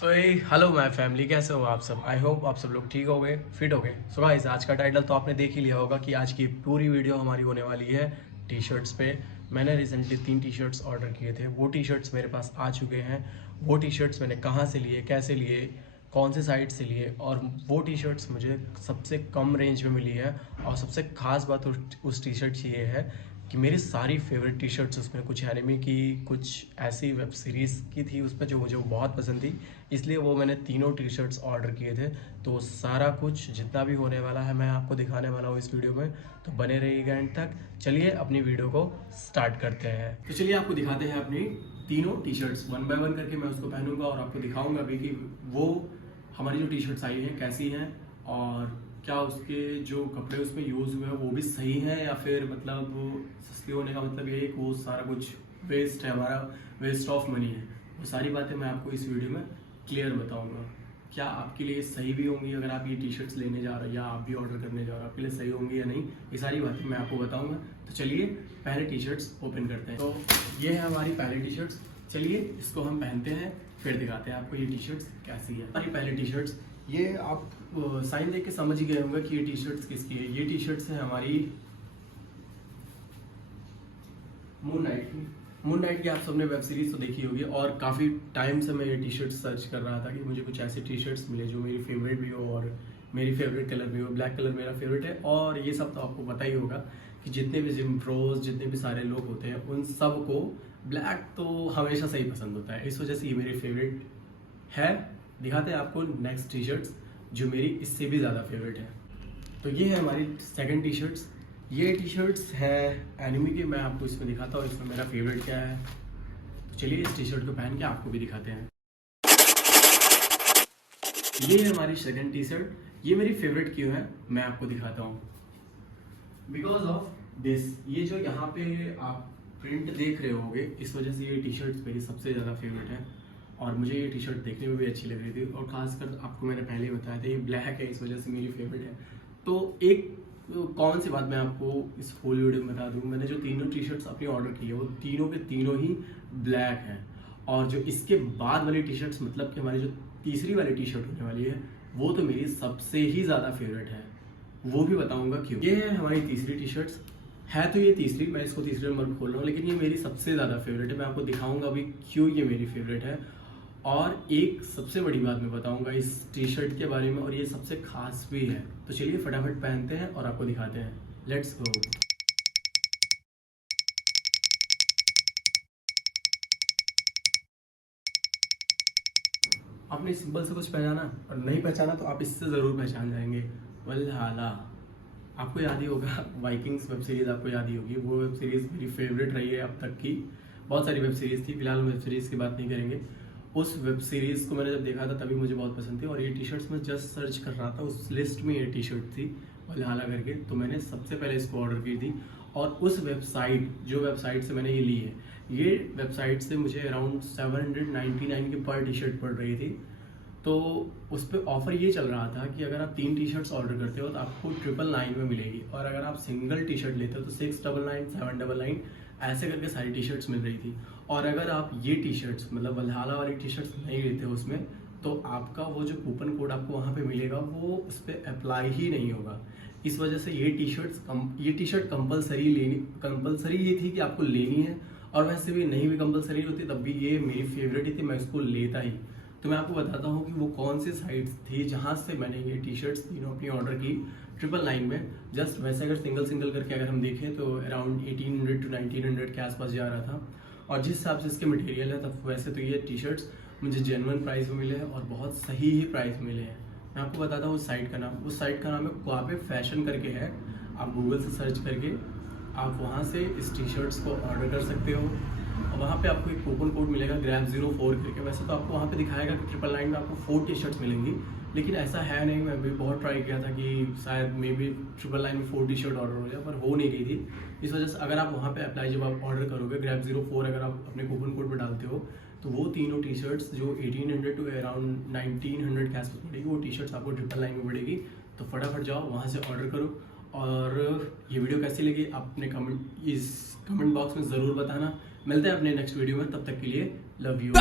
So hello my family, कैसे हो आप सब। आई होप आप सब लोग ठीक हो गए, फिट हो गए। सो गाइस, आज का टाइटल तो आपने देख ही लिया होगा कि आज की पूरी वीडियो हमारी होने वाली है टी शर्ट्स पे। मैंने रिसेंटली 3 टी शर्ट्स ऑर्डर किए थे, वो टी शर्ट्स मेरे पास आ चुके हैं। वो टी शर्ट्स मैंने कहाँ से लिए, कैसे लिए, कौन से साइट से लिए, और वो टी शर्ट्स मुझे सबसे कम रेंज में मिली है। और सबसे ख़ास बात उस टी शर्ट की ये है कि मेरी सारी फेवरेट टी शर्ट्स उसमें, कुछ एनिमी की, कुछ ऐसी वेब सीरीज़ की थी उसमें जो मुझे बहुत पसंद थी, इसलिए वो मैंने तीनों टी शर्ट्स ऑर्डर किए थे। तो सारा कुछ जितना भी होने वाला है मैं आपको दिखाने वाला हूँ इस वीडियो में, तो बने रहिएगा एंड तक। चलिए अपनी वीडियो को स्टार्ट करते हैं। तो चलिए आपको दिखाते हैं अपनी तीनों T shirts, one by one करके मैं उसको पहनूंगा और आपको दिखाऊंगा भी कि वो हमारी जो टी शर्ट्स आई हैं कैसी हैं, और क्या उसके जो कपड़े उसमें यूज़ हुए हैं वो भी सही हैं, या फिर मतलब सस्ती होने का मतलब ये है कि वो सारा कुछ वेस्ट है, हमारा वेस्ट ऑफ मनी है। वो सारी बातें मैं आपको इस वीडियो में क्लियर बताऊंगा। क्या आपके लिए सही भी होंगी, अगर आप ये टी शर्ट्स लेने जा रहे हो या आप भी ऑर्डर करने जा रहे हो, आपके लिए सही होंगी या नहीं, ये सारी बातें मैं आपको बताऊंगा। तो चलिए पहले टी शर्ट्स ओपन करते हैं। तो ये है हमारी पहली टी शर्ट्स। चलिए इसको हम पहनते हैं, फिर दिखाते हैं आपको ये टी शर्ट्स कैसी है। हमारी पहली टी शर्ट्स, ये आप साइन देख के समझ ही गए होंगे कि ये टी शर्ट्स किसकी है। ये टी शर्ट्स है हमारी मून नाइट की आप सबने वेब सीरीज तो देखी होगी, और काफ़ी टाइम से मैं ये टी शर्ट सर्च कर रहा था कि मुझे कुछ ऐसे टी शर्ट्स मिले जो मेरी फेवरेट भी हो और मेरी फेवरेट कलर भी हो। ब्लैक कलर मेरा फेवरेट है, और ये सब तो आपको पता ही होगा कि जितने भी जिम प्रोज, जितने भी सारे लोग होते हैं, उन सब को ब्लैक तो हमेशा से ही पसंद होता है। इस वजह से ये मेरी फेवरेट है। दिखाते हैं आपको नेक्स्ट टी शर्ट्स जो मेरी इससे भी ज़्यादा फेवरेट है। तो ये है हमारी सेकंड टी शर्ट्स। ये टी शर्ट्स है एनिमी की, मैं आपको इसमें दिखाता हूँ इसमें मेरा फेवरेट क्या है। तो चलिए इस टी शर्ट को पहन के आपको भी दिखाते हैं। ये है हमारी सेकंड टी शर्ट। ये मेरी फेवरेट क्यों है मैं आपको दिखाता हूँ। बिकॉज ऑफ दिस, ये जो यहाँ पे आप प्रिंट देख रहे होगे, इस वजह से ये टी शर्ट मेरी सबसे ज़्यादा फेवरेट है। और मुझे ये टी शर्ट देखने में भी अच्छी लग रही थी, और खासकर आपको मैंने पहले ही बताया था ये ब्लैक है, इस वजह से मेरी फेवरेट है। तो एक कौन सी बात मैं आपको इस फुल वीडियो में बता दूँ, मैंने जो तीनों टी शर्ट्स अपनी ऑर्डर की है वो तीनों के तीनों ही ब्लैक हैं। और जो इसके बाद वाली टी शर्ट्स, मतलब कि हमारी जो तीसरी वाली टी शर्ट होने वाली है, वो तो मेरी सबसे ही ज़्यादा फेवरेट है, वो भी बताऊँगा क्यों। ये है हमारी तीसरी टी शर्ट्स, है तो ये तीसरी, मैं इसको तीसरे नंबर पर खोल रहा हूँ, लेकिन ये मेरी सबसे ज़्यादा फेवरेट है। मैं आपको दिखाऊंगा अभी क्यों ये मेरी फेवरेट है, और एक सबसे बड़ी बात मैं बताऊंगा इस टी शर्ट के बारे में, और ये सबसे खास भी है। तो चलिए फटाफट पहनते हैं और आपको दिखाते हैं। Let's go. आपने सिंपल से कुछ पहचाना और नहीं पहचाना तो आप इससे ज़रूर पहचान जाएंगे। वल्हाला, आपको याद ही होगा, वाइकिंग्स वेब सीरीज़ आपको याद ही होगी। वो वेब सीरीज़ मेरी फेवरेट रही है अब तक की। बहुत सारी वेब सीरीज़ थी, फिलहाल वेब सीरीज़ की बात नहीं करेंगे। उस वेब सीरीज़ को मैंने जब देखा था तभी मुझे बहुत पसंद थी, और ये टी शर्ट्स मैं जस्ट सर्च कर रहा था, उस लिस्ट में ये टी शर्ट थी वल्हाला करके, तो मैंने सबसे पहले इसको ऑर्डर की थी। और उस वेबसाइट, जो वेबसाइट से मैंने ये ली है, ये वेबसाइट से मुझे अराउंड 799 की पर टी शर्ट पड़ रही थी। तो उस पर ऑफर ये चल रहा था कि अगर आप 3 टी शर्ट्स ऑर्डर करते हो तो आपको 999 में मिलेगी, और अगर आप सिंगल टी शर्ट लेते हो तो 699, 799 ऐसे करके सारी टी शर्ट्स मिल रही थी। और अगर आप ये टी शर्ट्स, मतलब वल्हाला वाली टी शर्ट्स नहीं लेते हो उसमें, तो आपका वो जो कूपन कोड आपको वहाँ पे मिलेगा वो उस पर अप्लाई ही नहीं होगा। इस वजह से ये टी शर्ट कंपलसरी ये थी कि आपको लेनी है, और वैसे भी नहीं भी कंपलसरी होती तब भी ये मेरी फेवरेट ही थी, मैं इसको लेता ही। तो मैं आपको बताता हूँ कि वो कौन सी साइट्स थी जहाँ से मैंने ये टी शर्ट्स तीनों अपनी ऑर्डर की 999 में। जस्ट वैसे अगर सिंगल करके अगर हम देखें तो अराउंड 1800 to 1900 के आसपास जा रहा था। और जिस हिसाब से इसके मटेरियल है, तब वैसे तो ये टी शर्ट्स मुझे जेन्युइन प्राइस में मिले हैं और बहुत सही ही प्राइस में मिले हैं। मैं आपको बताता हूँ उस साइट का नाम। उस साइट का नाम है क्वापे फैशन करके है। आप गूगल से सर्च करके आप वहाँ से इस टी शर्ट्स को ऑर्डर कर सकते हो, और वहाँ पे आपको एक कूपन कोड मिलेगा GRAB04 करके। वैसे तो आपको वहाँ पे दिखाएगा कि 999 में आपको 4 टी शर्ट्स मिलेंगी, लेकिन ऐसा है नहीं। मैं भी बहुत ट्राई किया था कि शायद मे बी 999 में 4 टी शर्ट ऑर्डर हो जाए, पर हो नहीं रही थी। इस वजह से अगर आप वहाँ पे अप्लाई, जब आप ऑर्डर करोगे GRAB04 अगर आप अपने कूपन कोड पर डालते हो, तो वो तीनों टी शर्ट्स जो 1800 to अराउंड 1900 के आसपास पड़ेगी, वो टी शर्ट्स आपको 999 में पड़ेगी। तो फटाफट जाओ वहाँ से ऑर्डर करो। और ये वीडियो कैसी लगी आप अपने कमेंट बॉक्स में ज़रूर बताना। मिलते हैं अपने नेक्स्ट वीडियो में, तब तक के लिए लव यू।